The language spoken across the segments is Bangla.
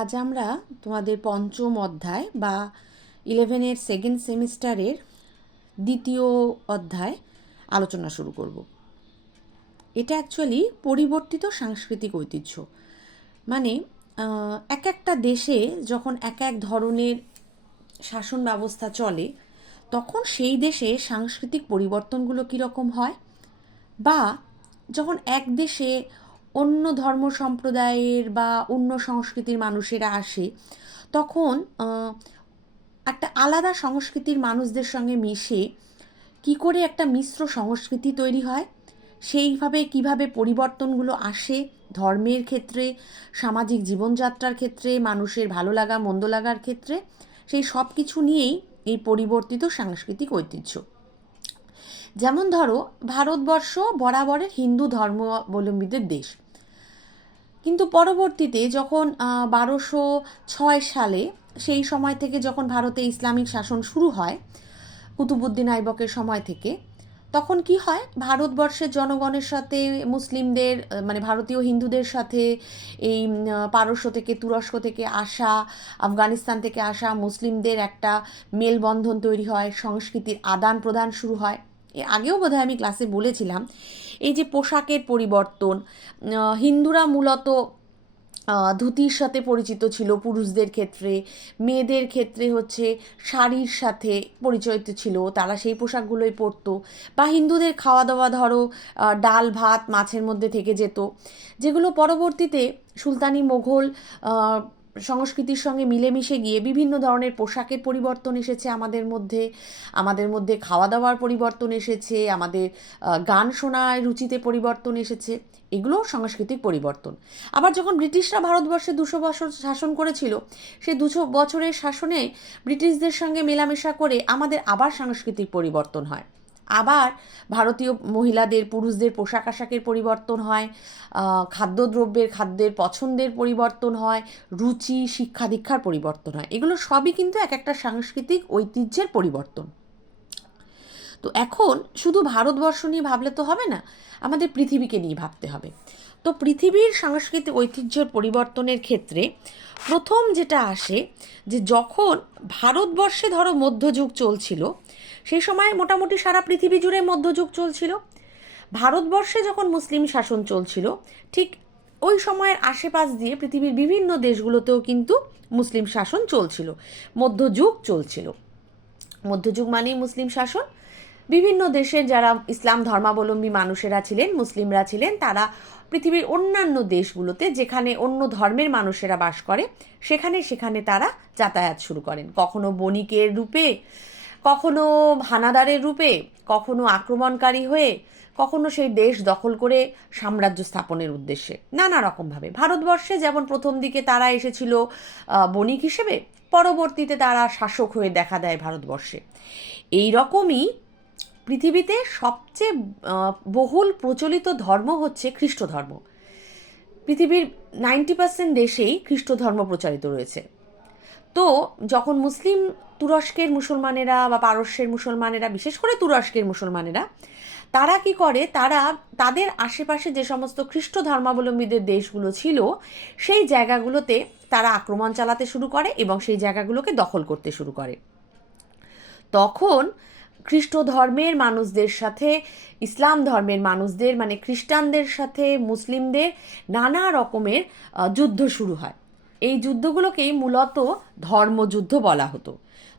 আজ আমরা তোমাদের পঞ্চম অধ্যায় বা ইলেভেনের সেকেন্ড সেমিস্টারের দ্বিতীয় অধ্যায় আলোচনা শুরু করব। এটা অ্যাকচুয়ালি পরিবর্তিত সাংস্কৃতিক ঐতিহ্য। মানে এক একটা দেশে যখন এক এক ধরনের শাসন ব্যবস্থা চলে, তখন সেই দেশে সাংস্কৃতিক পরিবর্তনগুলো কীরকম হয়? বা যখন এক দেশে অন্য ধর্ম সম্প্রদায়ের বা অন্য সংস্কৃতির মানুষেরা আসে, তখন একটা আলাদা সংস্কৃতির মানুষদের সঙ্গে মিশে কি করে একটা মিশ্র সংস্কৃতি তৈরি হয়? সেইভাবে কীভাবে পরিবর্তনগুলো আসে ধর্মের ক্ষেত্রে, সামাজিক জীবনযাত্রার ক্ষেত্রে, মানুষের ভালো লাগা, মন্দ লাগার ক্ষেত্রে? সেই সব কিছু নিয়েই এই পরিবর্তিত সাংস্কৃতিক ঐতিহ্য। যেমন ধরো, ভারতবর্ষ বরাবরের হিন্দু ধর্মাবলম্বীদের দেশ। কিন্তু পরবর্তীতে যখন বারোশো ছয় সালে, সেই সময় থেকে যখন ভারতে ইসলামিক শাসন শুরু হয়, কুতুবুদ্দিন আইবকের সময় থেকে, তখন কি হয়, ভারতবর্ষের জনগণের সাথে, মুসলিমদের মানে ভারতীয় হিন্দুদের সাথে এই পারস্য থেকে, তুরস্ক থেকে আসা, আফগানিস্তান থেকে আসা মুসলিমদের একটা মেলবন্ধন তৈরি হয়, সংস্কৃতির আদান প্রদান শুরু হয়। আগেও বোধহয় আমি ক্লাসে বলেছিলাম, এই যে পোশাকের পরিবর্তন হিন্দুরা মূলত ধুতির সাথে পরিচিত ছিল, পুরুষদের ক্ষেত্রে, মেয়েদের ক্ষেত্রে হচ্ছে শাড়ির সাথে পরিচিত ছিল, তারা সেই পোশাকগুলোই পরতো, বা হিন্দুদের খাওয়া দাওয়া ধরো ডাল, ভাত মাছের মধ্যে থেকে যেত, যেগুলো পরবর্তীতে সুলতানি মোঘল সংস্কৃতির সঙ্গে মিলেমিশে গিয়ে বিভিন্ন ধরনের পোশাকের পরিবর্তন এসেছে আমাদের মধ্যে। আমাদের মধ্যে খাওয়া দাওয়ার পরিবর্তন এসেছে, আমাদের গান শোনায় রুচিতে পরিবর্তন এসেছে। এগুলো সাংস্কৃতিক পরিবর্তন। আবার যখন ব্রিটিশরা ভারতবর্ষে দুশো বছর শাসন করেছিল সেই দুশো বছরের শাসনে ব্রিটিশদের সঙ্গে মেলামেশা করে আমাদের আবার সাংস্কৃতিক পরিবর্তন হয়। আবার ভারতীয় মহিলাদের, পুরুষদের পোশাক আশাকের পরিবর্তন হয় খাদ্যদ্রব্যের, খাদ্যের পছন্দের পরিবর্তন হয়, রুচি, শিক্ষা দীক্ষার পরিবর্তন হয়। এগুলো সবই কিন্তু এক একটা সাংস্কৃতিক ঐতিহ্যের পরিবর্তন। তো এখন শুধু ভারতবর্ষ নিয়ে ভাবলে তো হবে না, আমাদের পৃথিবীকে নিয়ে ভাবতে হবে। তো পৃথিবীর সাংস্কৃতিক ঐতিহ্যের পরিবর্তনের ক্ষেত্রে প্রথম যেটা আসে যে যখন ভারতবর্ষে ধরো মধ্যযুগ চলছিল, সেই সময় মোটামুটি সারা পৃথিবী জুড়ে মধ্যযুগ চলছিল। ভারতবর্ষে যখন মুসলিম শাসন চলছিল, ঠিক ওই সময়ের আশেপাশ দিয়ে পৃথিবীর বিভিন্ন দেশগুলোতেও কিন্তু মুসলিম শাসন চলছিল, মধ্যযুগ চলছিল। মধ্যযুগ মানেই মুসলিম শাসন বিভিন্ন দেশের যারা ইসলাম ধর্মাবলম্বী মানুষেরা ছিলেন, মুসলিমরা ছিলেন, তারা পৃথিবীর অন্যান্য দেশগুলোতে যেখানে অন্য ধর্মের মানুষেরা বাস করে, সেখানে সেখানে তারা যাতায়াত শুরু করেন। কখনো বণিকের রূপে, কখনো হানাদারের রূপে, কখনো আক্রমণকারী হয়ে, কখনো সেই দেশ দখল করে সাম্রাজ্য স্থাপনের উদ্দেশ্যে। নানা রকমভাবে। ভারতবর্ষে যেমন প্রথম দিকে তারা এসেছিল বণিক হিসেবে, পরবর্তীতে তারা শাসক হয়ে দেখা দেয় ভারতবর্ষে। এই রকমই পৃথিবীতে সবচেয়ে বহুল প্রচলিত ধর্ম হচ্ছে খ্রিস্ট ধর্ম। পৃথিবীর নাইনটি পার্সেন্ট দেশেই খ্রিস্ট ধর্ম প্রচারিত রয়েছে। তো যখন মুসলিম তুরস্কের মুসলমানেরা বা পারস্যের মুসলমানেরা, বিশেষ করে তুরস্কের মুসলমানেরা, তারা কি করে? তারা তাদের আশেপাশে যে সমস্ত খ্রিস্ট ধর্মাবলম্বীদের দেশগুলো ছিল, সেই জায়গাগুলোতে তারা আক্রমণ চালাতে শুরু করে এবং সেই জায়গাগুলোকে দখল করতে শুরু করে। তখন খ্রিস্ট ধর্মের মানুষদের সাথে ইসলাম ধর্মের মানুষদের মানে খ্রিস্টানদের সাথে, মুসলিমদের নানা রকমের যুদ্ধ শুরু হয়। এই যুদ্ধগুলোকেই মূলত ধর্মযুদ্ধ বলা হতো।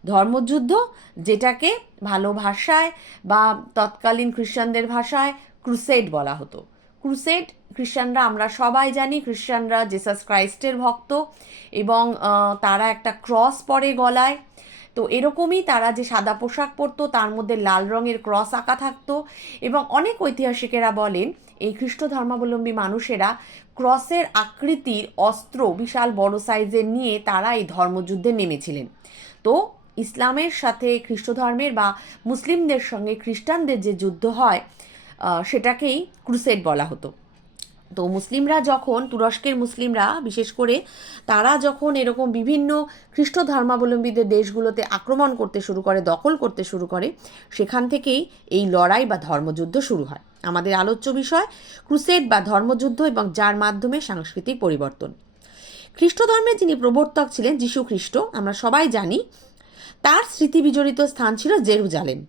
ধর্মযুদ্ধ যেটাকে ভালো ভাষায় বা তৎকালীন খ্রিস্টানদের ভাষায় ক্রুসেড বলা হতো। ক্রুসেড খ্রিস্টানরা, আমরা সবাই জানি, খ্রিস্টানরা জেসাস ক্রাইস্টের ভক্ত এবং তারা একটা ক্রস পরে গলায়। তো এরকমই তারা যে সাদা পোশাক পরতো, তার মধ্যে লাল রঙের ক্রস আঁকা থাকতো এবং অনেক ঐতিহাসিকেরা বলেন, এই খ্রিস্ট ধর্মাবলম্বী মানুষেরা ক্রসের আকৃতির অস্ত্র বিশাল বড় সাইজের নিয়ে তারা এই ধর্মযুদ্ধে নেমেছিলেন। তো ইসলামের সাথে খ্রিস্ট ধর্মের বা মুসলিমদের সঙ্গে খ্রিস্টানদের যে যুদ্ধ হয় সেটাকেই ক্রুসেড বলা হতো। তো মুসলিমরা যখন, তুরস্কের মুসলিমরা বিশেষ করে, তারা যখন এরকম বিভিন্ন খ্রিস্ট ধর্মাবলম্বীদের দেশগুলোতে আক্রমণ করতে শুরু করে, দখল করতে শুরু করে, সেখান থেকেই এই লড়াই বা ধর্মযুদ্ধ শুরু হয়। আমাদের আলোচ্য বিষয়, ক্রুসেড বা ধর্মযুদ্ধ এবং যার মাধ্যমে সাংস্কৃতিক পরিবর্তন। খ্রিস্ট ধর্মের যিনি প্রবর্তক ছিলেন যীশু খ্রিস্ট, আমরা সবাই জানি, তার স্মৃতি বিজড়িত স্থান ছিল জেরুজালেম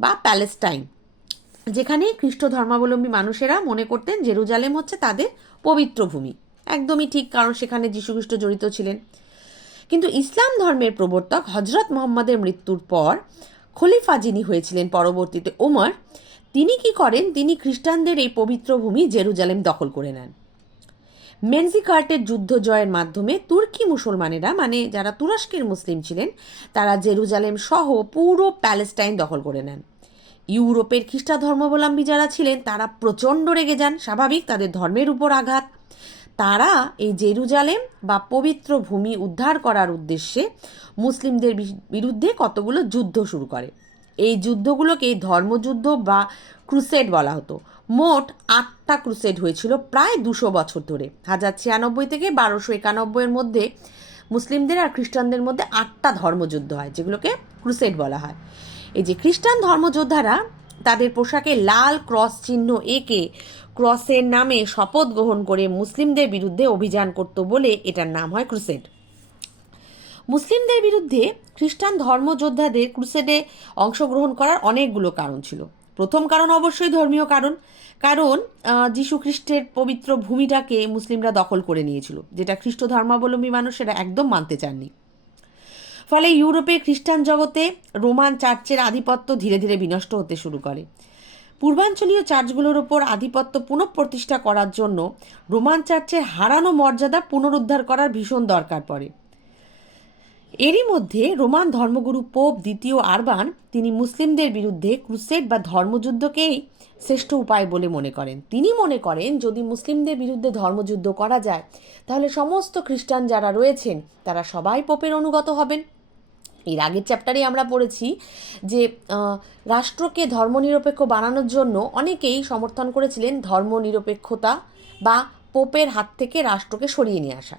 বা প্যালেস্টাইন। যেখানে খ্রিস্ট ধর্মাবলম্বী মানুষেরা মনে করতেন জেরুজালেম হচ্ছে তাদের পবিত্র ভূমি। একদমই ঠিক, কারণ সেখানে যীশুখ্রিস্ট জড়িত ছিলেন। কিন্তু ইসলাম ধর্মের প্রবর্তক হজরত মোহাম্মদের মৃত্যুর পর খলিফা যিনি হয়েছিলেন পরবর্তীতে ওমর, তিনি কি করেন? তিনি খ্রিস্টানদের এই পবিত্র ভূমি জেরুজালেম দখল করে নেন। মেনজিকার্টের যুদ্ধ জয়ের মাধ্যমে তুর্কি মুসলমানেরা মানে যারা তুরস্কের মুসলিম ছিলেন, তারা জেরুজালেম সহ পুরো প্যালেস্টাইন দখল করে নেন। ইউরোপের খ্রিস্টা ধর্মাবলম্বী যারা ছিলেন, তারা প্রচণ্ড রেগে যান, স্বাভাবিক তাদের ধর্মের উপর আঘাত। তারা এই জেরুজালেম বা পবিত্র ভূমি উদ্ধার করার উদ্দেশ্যে মুসলিমদের বিরুদ্ধে কতগুলো যুদ্ধ শুরু করে। এই যুদ্ধগুলোকে ধর্মযুদ্ধ বা ক্রুসেড বলা হতো। মোট আটটা ক্রুসেড হয়েছিল প্রায় দুশো বছর ধরে। হাজার ছিয়ানব্বই থেকে বারোশো একানব্বইয়ের মধ্যে মুসলিমদের আর খ্রিস্টানদের মধ্যে আটটা ধর্মযুদ্ধ হয়, যেগুলোকে ক্রুসেড বলা হয়। এই যে খ্রিস্টান ধর্মযোদ্ধারা তাদের পোশাকে লাল ক্রস চিহ্ন এঁকে ক্রসের নামে শপথ গ্রহণ করে মুসলিমদের বিরুদ্ধে অভিযান করত বলে এটার নাম হয় ক্রুসেড। মুসলিমদের বিরুদ্ধে খ্রিস্টান ধর্মযোদ্ধাদের ক্রুসেডে অংশগ্রহণ করার অনেকগুলো কারণ ছিল। প্রথম কারণ অবশ্যই ধর্মীয় কারণ। কারণ যীশু খ্রিস্টের পবিত্র ভূমিটাকে মুসলিমরা দখল করে নিয়েছিল, যেটা খ্রিস্ট ধর্মাবলম্বী মানুষেরা একদম মানতে চাননি। ফলে ইউরোপে খ্রিস্টান জগতে রোমান চার্চের আধিপত্য ধীরে ধীরে বিনষ্ট হতে শুরু করে। পূর্বাঞ্চলীয় চার্চগুলোর ওপর আধিপত্য পুনঃপ্রতিষ্ঠা করার জন্য রোমান চার্চের হারানো মর্যাদা পুনরুদ্ধার করার ভীষণ দরকার পড়ে। এরই মধ্যে রোমান ধর্মগুরু পোপ দ্বিতীয় আরবান তিনি মুসলিমদের বিরুদ্ধে ক্রুসেড বা ধর্মযুদ্ধকেই শ্রেষ্ঠ উপায় বলে মনে করেন। তিনি মনে করেন, যদি মুসলিমদের বিরুদ্ধে ধর্মযুদ্ধ করা যায়, তাহলে সমস্ত খ্রিস্টান যারা রয়েছেন, তারা সবাই পোপের অনুগত হবেন। এর আগের চ্যাপ্টারে আমরা পড়েছি যে রাষ্ট্রকে ধর্মনিরপেক্ষ বানানোর জন্য অনেকেই সমর্থন করেছিলেন ধর্মনিরপেক্ষতা বা পোপের হাত থেকে রাষ্ট্রকে সরিয়ে নিয়ে আসা।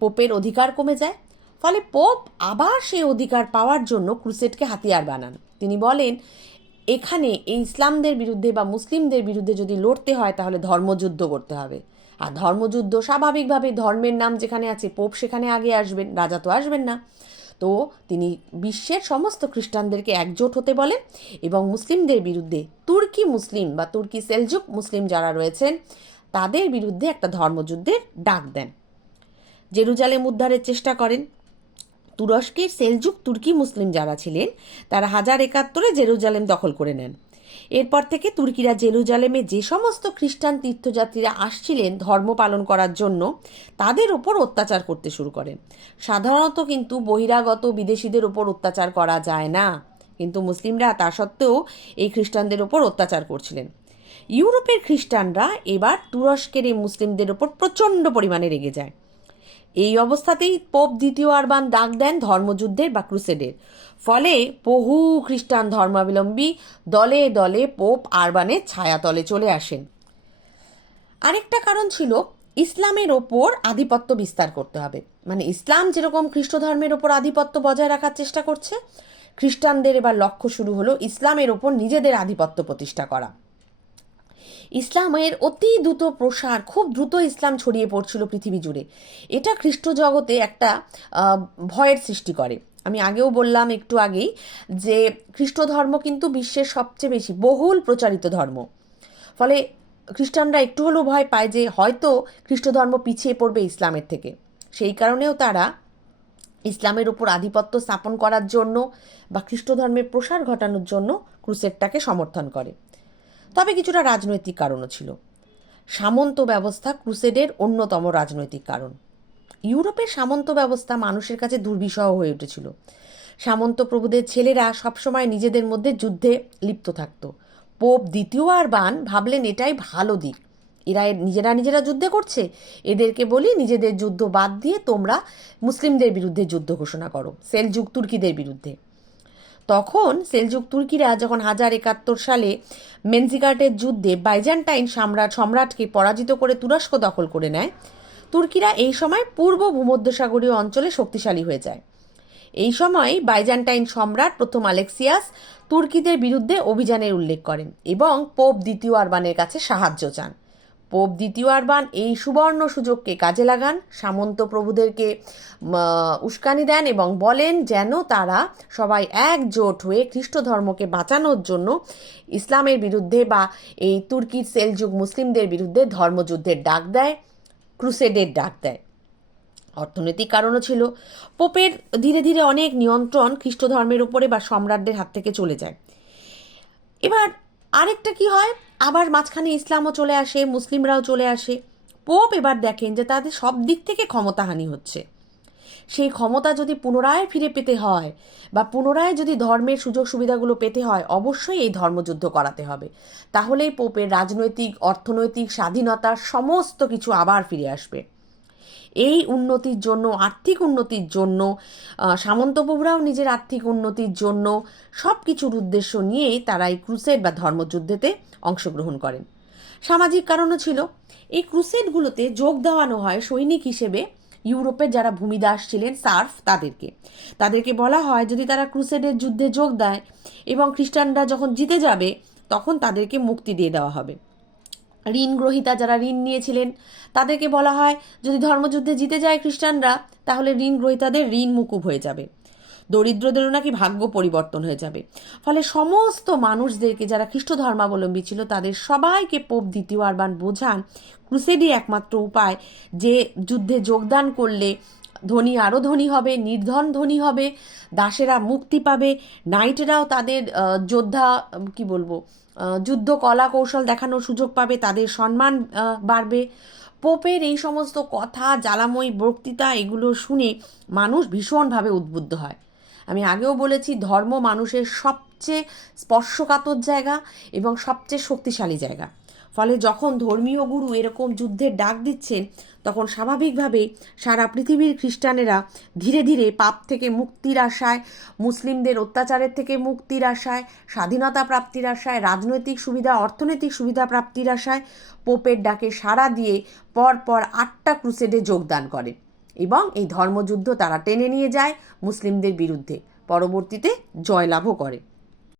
পোপের অধিকার কমে যায়, ফলে পোপ আবার সেই অধিকার পাওয়ার জন্য ক্রুসেডকে হাতিয়ার বানান। তিনি বলেন, এখানে এই ইসলামদের বিরুদ্ধে বা মুসলিমদের বিরুদ্ধে যদি লড়তে হয়, তাহলে ধর্মযুদ্ধ করতে হবে। আর ধর্মযুদ্ধ স্বাভাবিকভাবে ধর্মের নাম যেখানে আছে, পোপ সেখানে আগে আসবেন, রাজা তো আসবেন না। তো তিনি বিশ্বের সমস্ত খ্রিস্টানদেরকে একজোট হতে বলেন এবং মুসলিমদের বিরুদ্ধে তুর্কি মুসলিম বা তুর্কি সেলজুক মুসলিম যারা রয়েছেন, তাদের বিরুদ্ধে একটা ধর্মযুদ্ধের ডাক দেন। জেরুজালেম উদ্ধারের চেষ্টা করেন। তুরস্কের সেলজুক তুর্কি মুসলিম যারা ছিলেন, তারা হাজার একাত্তরে জেরুজালেম দখল করে নেন। এরপর থেকে তুর্কিরা জেরুজালেমে যে সমস্ত খ্রিস্টান তীর্থযাত্রীরা আসছিলেন ধর্ম পালন করার জন্য, তাদের ওপর অত্যাচার করতে শুরু করেন সাধারণত কিন্তু বহিরাগত বিদেশিদের ওপর অত্যাচার করা যায় না। কিন্তু মুসলিমরা তা সত্ত্বেও এই খ্রিস্টানদের ওপর অত্যাচার করছিলেন। ইউরোপের খ্রিস্টানরা এবার তুরস্কের এই মুসলিমদের ওপর প্রচণ্ড পরিমাণে রেগে যায়। এই অবস্থাতেই পোপ দ্বিতীয় আরবান ডাক দেন ধর্মযুদ্ধের বা ক্রুসেডের। ফলে বহু খ্রিস্টান ধর্মাবলম্বী দলে দলে পোপ আরবানের ছায়াতলে চলে আসেন। আরেকটা কারণ ছিল ইসলামের ওপর আধিপত্য বিস্তার করতে হবে। মানে ইসলাম যেরকম খ্রিস্ট ধর্মের ওপর আধিপত্য বজায় রাখার চেষ্টা করছে, খ্রিস্টানদের এবার লক্ষ্য শুরু হলো ইসলামের ওপর নিজেদের আধিপত্য প্রতিষ্ঠা করা। ইসলামের অতি দ্রুত প্রসার খুব দ্রুত ইসলাম ছড়িয়ে পড়ছিল পৃথিবী জুড়ে। এটা খ্রিস্ট জগতে একটা ভয়ের সৃষ্টি করে। আমি আগেও বললাম একটু আগেই যে খ্রিস্ট ধর্ম কিন্তু বিশ্বের সবচেয়ে বেশি, বহুল প্রচারিত ধর্ম। ফলে খ্রিস্টানরা একটু হলেও ভয় পায় যে হয়তো খ্রিস্ট ধর্ম পিছিয়ে পড়বে ইসলামের থেকে। সেই কারণেও তারা ইসলামের উপর আধিপত্য স্থাপন করার জন্য বা খ্রিস্ট ধর্মের প্রসার ঘটানোর জন্য ক্রুসেডটাকে সমর্থন করে। তবে কিছুটা রাজনৈতিক কারণও ছিল। সামন্ত ব্যবস্থা ক্রুসেডের অন্যতম রাজনৈতিক কারণ। ইউরোপের সামন্ত ব্যবস্থা মানুষের কাছে দুর্বিষহ হয়ে উঠেছিল। সামন্ত প্রভুদের ছেলেরা সবসময় নিজেদের মধ্যে যুদ্ধে লিপ্ত থাকত। পোপ দ্বিতীয় আর বান ভাবলেন এটাই ভালো দিক। এরা নিজেরা নিজেরা যুদ্ধে করছে। এদেরকে বলি নিজেদের যুদ্ধ বাদ দিয়ে তোমরা মুসলিমদের বিরুদ্ধে যুদ্ধ ঘোষণা করো সেলযুগ তুর্কিদের বিরুদ্ধে। তখন সেলজুক তুর্কিরা যখন হাজার একাত্তর সালে মেনজিকার্টের যুদ্ধে বাইজান্টাইন সম্রাট সম্রাটকে পরাজিত করে তুরস্ক দখল করে নেয় তুর্কিরা এই সময় পূর্ব ভূমধ্যসাগরীয় অঞ্চলে শক্তিশালী হয়ে যায়। এই সময় বাইজান্টাইন সম্রাট প্রথম আলেক্সিয়াস তুর্কিদের বিরুদ্ধে অভিযানের উল্লেখ করেন এবং পোপ দ্বিতীয় আরবানের কাছে সাহায্য চান। পোপ দ্বিতীয় আরবান এই সুবর্ণ সুযোগকে কাজে লাগান, সামন্ত প্রভুদেরকে উস্কানি দেন এবং বলেন যেন তারা সবাই একজোট হয়ে খ্রিস্ট ধর্মকে বাঁচানোর জন্য ইসলামের বিরুদ্ধে বা এই তুর্কির সেলযুগ মুসলিমদের বিরুদ্ধে ধর্মযুদ্ধের ডাক দেয়। ক্রুসেডের ডাক দেয়। অর্থনৈতিক কারণও ছিল। পোপের ধীরে ধীরে অনেক নিয়ন্ত্রণ খ্রিস্ট ধর্মের উপরে বা সম্রাটদের হাত থেকে চলে যায়। এবার আরেকটা কি হয়? আবার মাঝখানে ইসলামও চলে আসে, মুসলিমরাও চলে আসে। পোপ এবার দেখেন যে তাদের সব দিক থেকে ক্ষমতাহানি হচ্ছে। সেই ক্ষমতা যদি পুনরায় ফিরে পেতে হয় বা পুনরায় যদি ধর্মের সুযোগ সুবিধাগুলো পেতে হয়, অবশ্যই এই ধর্মযুদ্ধ করাতে হবে। তাহলেই পোপের রাজনৈতিক, অর্থনৈতিক স্বাধীনতা সমস্ত কিছু আবার ফিরে আসবে। এই উন্নতির জন্য, আর্থিক উন্নতির জন্য সামন্তপ্রভুরাও নিজের আর্থিক উন্নতির জন্য সব কিছুর উদ্দেশ্য নিয়েই তারা এই ক্রুসেড বা ধর্মযুদ্ধেতে অংশগ্রহণ করেন। সামাজিক কারণও ছিল। এই ক্রুসেডগুলোতে যোগ দেওয়ানো হয় সৈনিক হিসেবে ইউরোপের যারা ভূমিদাস ছিলেন, সার্ফ তাদেরকে। তাদেরকে বলা হয়, যদি তারা ক্রুসেডের যুদ্ধে যোগ দেয় এবং খ্রিস্টানরা যখন জিতে যাবে, তখন তাদেরকে মুক্তি দিয়ে দেওয়া হবে। ঋণ গ্রহীতা যারা ঋণ নিয়েছিলেন, তাদেরকে বলা হয়, যদি ধর্মযুদ্ধে জিতে যায় খ্রিস্টানরা, তাহলে ঋণ গ্রহীতাদের ঋণ মুকুব হয়ে যাবে। দরিদ্রদেরও নাকি ভাগ্য পরিবর্তন হয়ে যাবে। ফলে সমস্ত মানুষদেরকে যারা খ্রিস্ট ধর্মাবলম্বী ছিল, তাদের সবাইকে পোপ দ্বিতীয় আরবান বোঝান ক্রুসেডই একমাত্র উপায় যে যুদ্ধে যোগদান করলে ধনী আরও ধনী হবে, নির্ধন ধনী হবে, দাসেরা মুক্তি পাবে, নাইটেরাও তাদের যোদ্ধা, কি বলব যুদ্ধ কলা কৌশল দেখানোর সুযোগ পাবে, তাদের সম্মান বাড়বে। পোপের এই সমস্ত কথা, জ্বালাময়ী বক্তৃতা, এগুলো শুনে মানুষ ভীষণভাবে উদ্বুদ্ধ হয়। আমি আগেও বলেছি, ধর্ম মানুষের সবচেয়ে স্পর্শকাতর জায়গা এবং সবচেয়ে শক্তিশালী জায়গা। ফলে যখন ধর্মীয় গুরু এরকম যুদ্ধের ডাক দিচ্ছেন, তখন স্বাভাবিকভাবেই সারা পৃথিবীর খ্রিস্টানেরা ধীরে ধীরে পাপ থেকে মুক্তির আশায়, মুসলিমদের অত্যাচারের থেকে মুক্তির আশায়, স্বাধীনতা প্রাপ্তির আশায়, রাজনৈতিক সুবিধা, অর্থনৈতিক সুবিধা প্রাপ্তির আশায়, পোপের ডাকে সাড়া দিয়ে পরপর আটটা ক্রুসেডে যোগদান করে এবং এই ধর্মযুদ্ধ তারা টেনে নিয়ে যায় মুসলিমদের বিরুদ্ধে। পরবর্তীতে জয়লাভও করে।